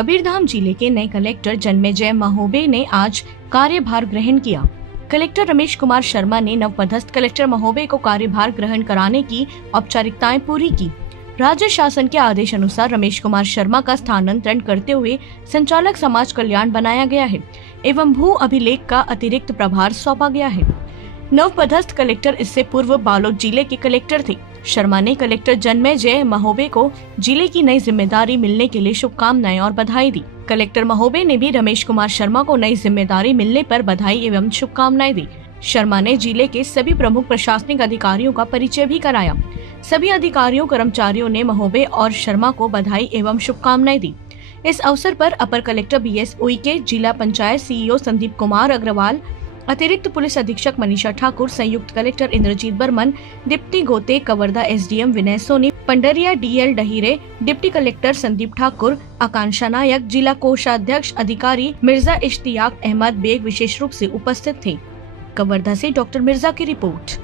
कबीरधाम जिले के नए कलेक्टर जन्मेजय महोबे ने आज कार्यभार ग्रहण किया। कलेक्टर रमेश कुमार शर्मा ने नवपदस्थ कलेक्टर महोबे को कार्यभार ग्रहण कराने की औपचारिकताएं पूरी की। राज्य शासन के आदेश अनुसार रमेश कुमार शर्मा का स्थानांतरण करते हुए संचालक समाज कल्याण बनाया गया है एवं भू अभिलेख का अतिरिक्त प्रभार सौंपा गया है। नवपदस्थ कलेक्टर इससे पूर्व बालोद जिले के कलेक्टर थे। शर्मा ने कलेक्टर जन्मेजय महोबे को जिले की नई जिम्मेदारी मिलने के लिए शुभकामनाएं और बधाई दी। कलेक्टर महोबे ने भी रमेश कुमार शर्मा को नई जिम्मेदारी मिलने पर बधाई एवं शुभकामनाएं दी। शर्मा ने जिले के सभी प्रमुख प्रशासनिक अधिकारियों का परिचय भी कराया। सभी अधिकारियों कर्मचारियों ने महोबे और शर्मा को बधाई एवं शुभकामनाएं दी। इस अवसर पर अपर कलेक्टर BS उइके, जिला पंचायत CEO संदीप कुमार अग्रवाल, अतिरिक्त पुलिस अधीक्षक मनीषा ठाकुर, संयुक्त कलेक्टर इंद्रजीत बर्मन, डिप्टी गोते Kawardha SDM Vinay Soni, Pandariya DL Dahire, deputy collector Sandeep Thakur, Akanksha Nayak, जिला कोषाध्यक्ष अधिकारी मिर्जा इश्तियाक अहमद बेग विशेष रूप से उपस्थित थे। कवर्धा से डॉक्टर मिर्जा की रिपोर्ट।